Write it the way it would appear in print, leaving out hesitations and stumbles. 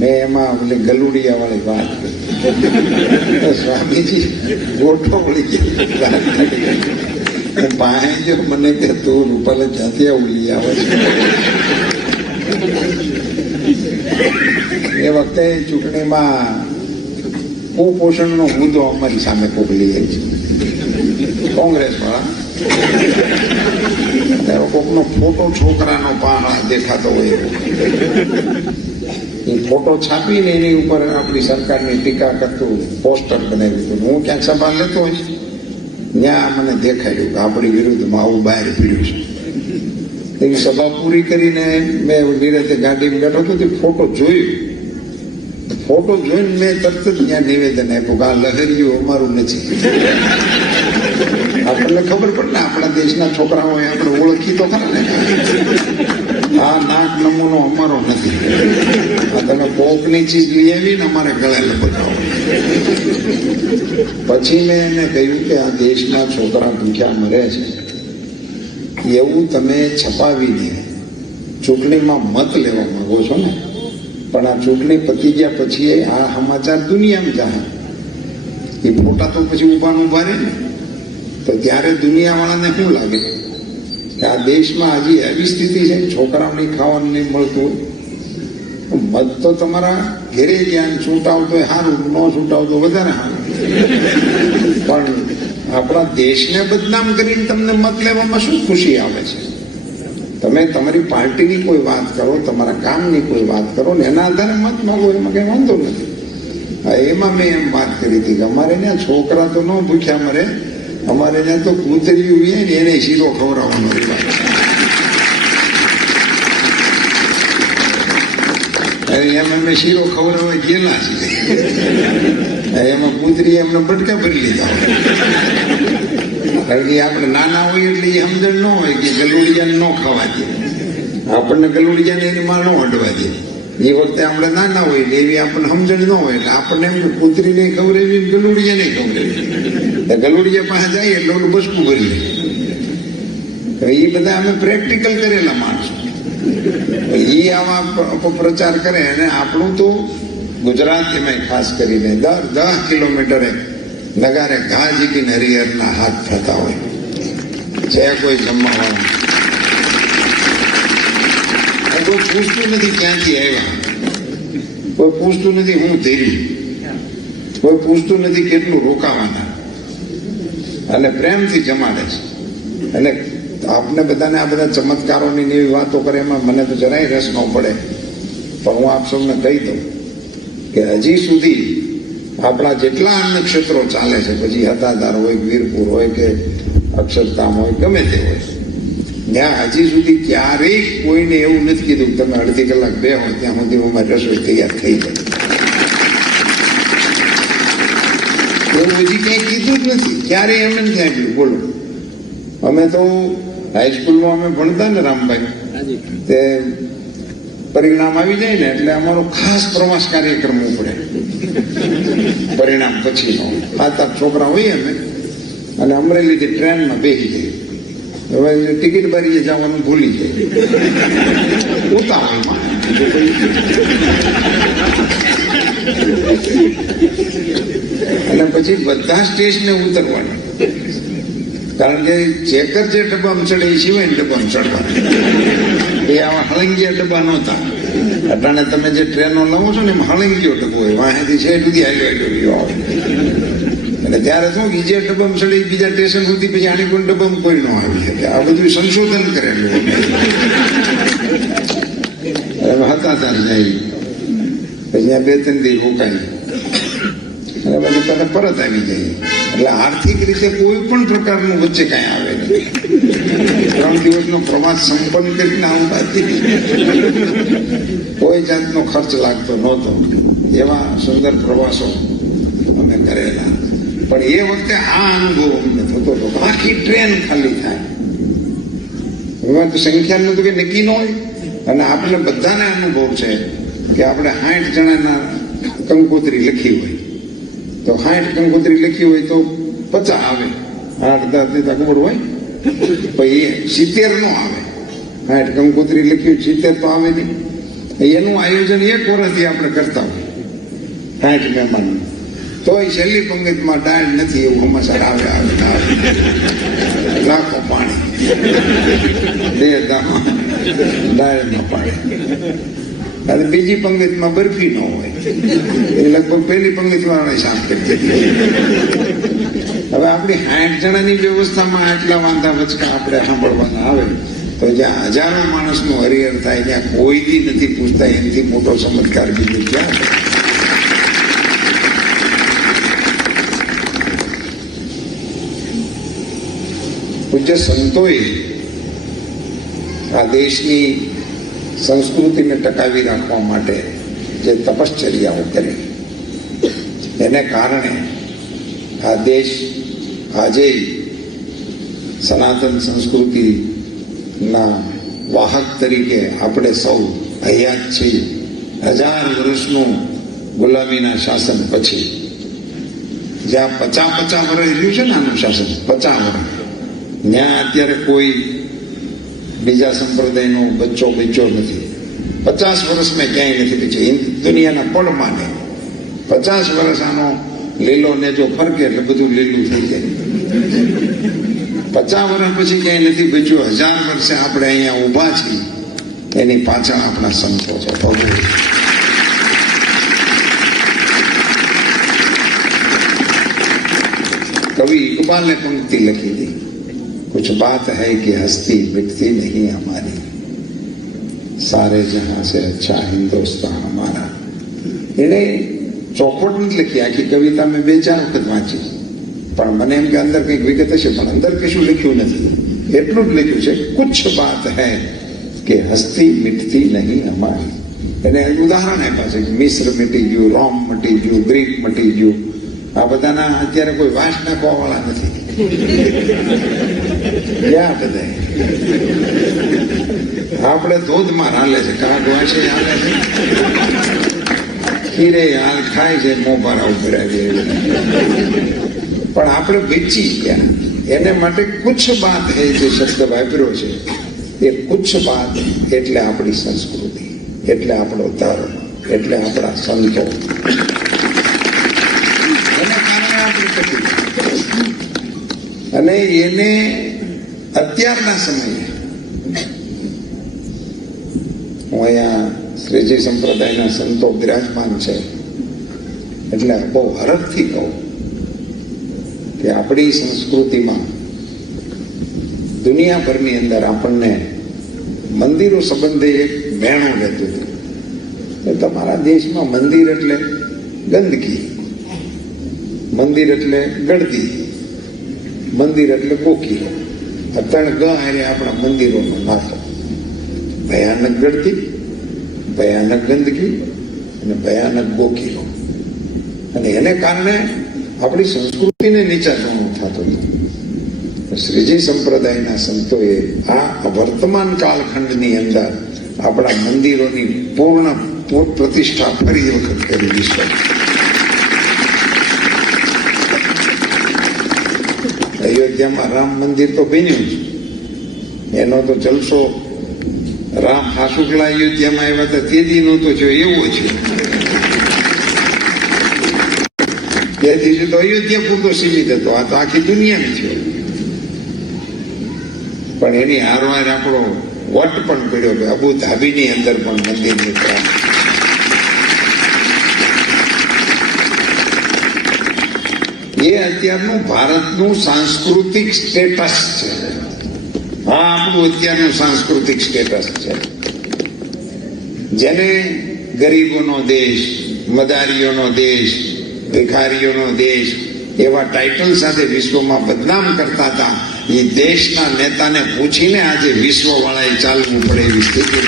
મેં એમાં ઓલી ગલુડિયા વાળી વાત કરી. સ્વામીજી ગોઠો વળી ગયા પાસે જો મને કે તું રૂપાલે જાતે ઉલી આવે છે. એ વખતે ચૂંટણીમાં કુપોષણનો મુદ્દો અમારી સામે કોકલી છે કોંગ્રેસ વાળા. કોકનો ફોટો છોકરાનો પાણા દેખાતો હોય એ ફોટો છાપીને એની ઉપર આપણી સરકારની ટીકા કરતું પોસ્ટર બનાવ્યું હતું. હું ક્યાંક સભા લેતો હોય ત્યાં મને દેખાડ્યું કે આપણી વિરુદ્ધમાં આવું બહાર પીડ્યું છે. એ સભા પૂરી કરીને મેં નિરાતે ગાડીમાં બેઠો હતો તે ફોટો જોયું. ફોટો જોઈને મેં તરત જ ત્યાં નિવેદન આપ્યું કે આ લહેરીઓ અમારું નથી. આપણને ખબર પડે ને આપણા દેશના છોકરાઓ આપણે ઓળખી તો ખરા ને આ નાક નમૂનો અમારો નથી. આ તમે કોકની ચીજ લઈ આવીને અમારે ગળે લપટાવો. પછી મેં એને કહ્યું કે આ દેશના છોકરા ભૂખ્યા મરે છે એવું તમે છપાવીને ચૂંટણીમાં મત લેવા માંગો છો ને, પણ આ ચૂંટણી પતી ગયા પછી આ સમાચાર દુનિયામાં જાય. એ ફોટા તો પછી ઉભા રહે ને, તો ત્યારે દુનિયાવાળાને શું લાગે કે આ દેશમાં હજી એવી સ્થિતિ છે છોકરાઓને ખાવાનું નહીં મળતું હોય. મત તો તમારા ઘેરે જ્ઞાન છૂટાવતો હોય સારું, ન છૂટાવતો વધારે સારું. પણ આપણા દેશને બદનામ કરીને તમને મત લેવામાં શું ખુશી આવે છે? તમે તમારી પાર્ટીની કોઈ વાત કરો, તમારા કામની કોઈ વાત કરો ને એના આધારે મત માંગો, એમાં કઈ વાંધો નથી. એમાં મેં એમ વાત કરી હતી કે અમારે ત્યાં છોકરા તો ન ભૂખ્યા મરે, અમારે ત્યાં તો કૂતરી હોય ને એને શીરો ખવડાવવાનો રિવાજ. એમ અમે શીરો ખવડાવવા ગયેલા છીએ, એમાં કૂતરી એમને બટકા ભરી લીધા હોય. કારણ કે આપણે નાના હોય એટલે એ સમજણ ન હોય કે ગલુડિયાને ન ખાવા દે, આપણને ગલુડિયાને એની માં ન અડવા દે. એ વખતે આપણે નાના હોય એટલે એવી આપણને સમજણ ન હોય એટલે આપણને એમ કે કૂતરી નહીં ખવડાવી, ગલુડિયા નહીં ખવડાવી. ગલુડિયા પાસે જાય એટલે ઓલું બસકું ભરી લે. એ બધા અમે પ્રેક્ટિકલ કરેલા માણસો. એ આવા અપપ્રચાર કરે અને આપણું તો ગુજરાત એમાં ખાસ કરીને 10 કિલોમીટરે નગારે ઘા જીકીને હરિહરના હાથ થતા હોય છે. કોઈ જમવાવાળા કોઈ પૂછતું નથી ક્યાંથી આવ્યા, કોઈ પૂછતું નથી હું ધીરી, કોઈ પૂછતું નથી કેટલું રોકાવાના, અને પ્રેમથી જમાડે છે. અને આપને બધાને આ બધા ચમત્કારોની એવી વાતો કરે એમાં મને તો જરાય રસ ન પડે. પણ હું આપ સૌને કહી દઉં કે હજી સુધી આપણા જેટલા અન્ય ક્ષેત્રો ચાલે છે, પછી હતાધાર હોય, વીરપુર હોય કે અક્ષરધામ હોય, ગમે તે હોય, ત્યાં હજી સુધી ક્યારેય કોઈને એવું નથી કીધું તમે અડધી કલાક બે હોય ત્યાં સુધી અમારી રસોઈ તૈયાર થઈ જાય. એવું હજી ક્યાંય કીધું જ નથી, ક્યારેય એમ નથી આપ્યું. બોલો, અમે તો હાઈસ્કૂલમાં અમે ભણતા ને રામભાઈ, તે પરિણામ આવી જાય ને એટલે અમારો ખાસ પ્રવાસ કાર્યક્રમ ઉપડે. પરિણામ પછીનો 7-8 છોકરા હોઈએ અમે, અને અમરેલીથી ટ્રેનમાં બેસી જઈએ. હવે ટિકિટ બારીએ જવાનું ભૂલી જાય ઉતાવળમાં. અને પછી બધા સ્ટેશને ઉતરવાનું, કારણ કે ચેકર જે ડબ્બામાં ચડે એ સિવાય ડબ્બામાં ચડવાનું. એ આવા હળંગિયા ડબ્બા નહોતા. અટાણે તમે જે ટ્રેનો લાવો છો ને એમાં હળંગિયો ડબ્બો હોય, વાંહેથી છે સુધી હાલ્યો આવે. અને ત્યારે શું કે જે ડબ્બામાં ચડે બીજા સ્ટેશન સુધી પછી આની કોઈ ડબ્બામાં કોઈ ન આવી શકે. આ બધું સંશોધન કરેલું હતા ત્યારે જાય. પછી આ 2-3 દી રોકાય અને પછી તને પરત આવી જાય. એટલે આર્થિક રીતે કોઈ પણ પ્રકારનું વચ્ચે કાંઈ આવે નહીં. 3 દિવસનો પ્રવાસ સંપન્ન કરીને આવવાથી કોઈ જાતનો ખર્ચ લાગતો નહોતો. એવા સુંદર પ્રવાસો અમે કરેલા. પણ એ વખતે આ અનુભવ અમને થતો હતો, આખી ટ્રેન ખાલી થાય. એમાં તો સંખ્યાનું તો કે નક્કી ન હોય. અને આપણે બધાને અનુભવ છે કે આપણે 60 જણાના કંકોત્રી લખી હોય તો 60 કંકોત્રી લખી હોય તો 50 આવે. 8-10 ખબર હોય પછી 70 નો આવે. 60 કંકોત્રી લખી હોય 70 તો આવે નહીં. એનું આયોજન 1 વર્ષથી આપણે કરતા હોય 60 મહેમાન, તોય છેલ્લી પંગતમાં દાળ નથી એવું સમાચાર આવે લાખો પાણી દાળ ન પાડે. અને બીજી પંગતમાં બરફી ન હોય, એ લગભગ પહેલી પંગત વાળા સાફ કરી દીધી. હવે આપણી 60 જણાની વ્યવસ્થામાં આટલા વાંધા વચકા આપણે સાંભળવાના આવે તો જ્યાં હજારો માણસનું હરિહર થાય ત્યાં કોઈ દી નથી પૂછતા એનાથી મોટો ચમત્કાર બીજું ક્યાં છે? પૂજ્ય સંતોએ આ દેશની સંસ્કૃતિને ટકાવી રાખવા માટે જે તપશ્ચર્યાઓ કરી એને કારણે આ દેશ આજે સનાતન સંસ્કૃતિના વાહક તરીકે આપણે સૌ હયાત છીએ. 1000 વર્ષનું ગુલામીના શાસન પછી જ્યાં 50 વર્ષ રહ્યું છે ને આનું શાસન, 50 વર્ષ, ત્યાં અત્યારે કોઈ બીજા સંપ્રદાયનો બચ્ચો નથી. 50 વર્ષ મેં ક્યાંય નથી પછી દુનિયાના પડમાં નહીં. 50 વર્ષ આનો લીલો ને જો ફરકે એટલે બધું લીલું થઈ જાય. 50 વર્ષ પછી ક્યાંય નથી બચ્યું. 1000 વર્ષે આપણે અહીંયા ઊભા છીએ એની પાછળ આપણા સંતો છે. કવિ ઇકબાલે પંક્તિ લખી દી, कुछ बात है कि हस्ती मिटती नहीं हमारी, सारे जहां से अच्छा हिंदुस्तान हमारा. એને ચોખવટ નથી લખી, આખી કવિતા મેં 2-4 વખત વાંચી, પણ મને એમ કે અંદર કંઈક વિગત હશે, પણ અંદર કશું લખ્યું નથી. એટલું જ લખ્યું છે કુછ બાત હૈ કે હસ્તી મિટતી નહીં હમારી. એને ઉદાહરણ આપ્યા છે કે મિસ્ર મટી ગયું, રોમ મટી ગયું, ગ્રીક મટી ગયું. આ બધાના અત્યારે કોઈ વાસ નાખવા વાળા નથી. ક્યાં બધા આપણે ધોધમાં હાલે છે, કાંક વાંચે હાલે છે, ખીરે હાલ ખાય છે, મોબારા ઉપર પણ આપણે વેચી ગયા. એને માટે કુછ બાત એ જે શબ્દ વાપર્યો છે એ કુછ બાત એટલે આપણી સંસ્કૃતિ, એટલે આપણો ધર્મ, એટલે આપણા સંતો. અને એને અત્યારના સમયે હું અહીંયા શ્રીજી સંપ્રદાયના સંતો બિરાજમાન છે એટલે બહુ હરખથી કહું કે આપણી સંસ્કૃતિમાં દુનિયાભરની અંદર આપણને મંદિરો સંબંધે એક મેણું રહેતું હતું. તમારા દેશમાં મંદિર એટલે ગંદકી, મંદિર એટલે ગળદી, મંદિર એટલે ગોકી. અત્યારે ગ હારે આપણા મંદિરોનો નાતો. ભયાનક ગળદી, ભયાનક ગંદકી અને ભયાનક ગોકીલો. અને એને કારણે આપણી સંસ્કૃતિને નીચાણું થતું હતું. શ્રીજી સંપ્રદાયના સંતોએ આ વર્તમાન કાળખંડની અંદર આપણા મંદિરોની પૂર્ણ પ્રતિષ્ઠા ફરી વખત કરી વિશ્વ. અયોધ્યામાં રામ મંદિર તો બન્યું જ, એનો તો જલસો રામ હાસુકલા અયોધ્યામાં આવ્યા હતા તે દી નહોતો થયો એવો છે. તે દિવસે તો અયોધ્યા પૂરતો સીમિત હતો, આ તો આખી દુનિયામાં થયો. પણ એની હારવાર આપણો વટ પણ પડ્યો કે અબુ ધાબીની અંદર પણ મંદિરની એ અત્યારનું ભારતનું સાંસ્કૃતિક સ્ટેટસ છે. હા, આપણું અત્યારનું સાંસ્કૃતિક સ્ટેટસ છે, જેને ગરીબોનો દેશ, મદારીઓનો દેશ, ભિખારીઓનો દેશ એવા ટાઇટલ સાથે વિશ્વમાં બદનામ કરતા હતા. એ દેશના નેતાને પૂછીને આજે વિશ્વ વાળાએ ચાલવું પડે એવી સ્થિતિ.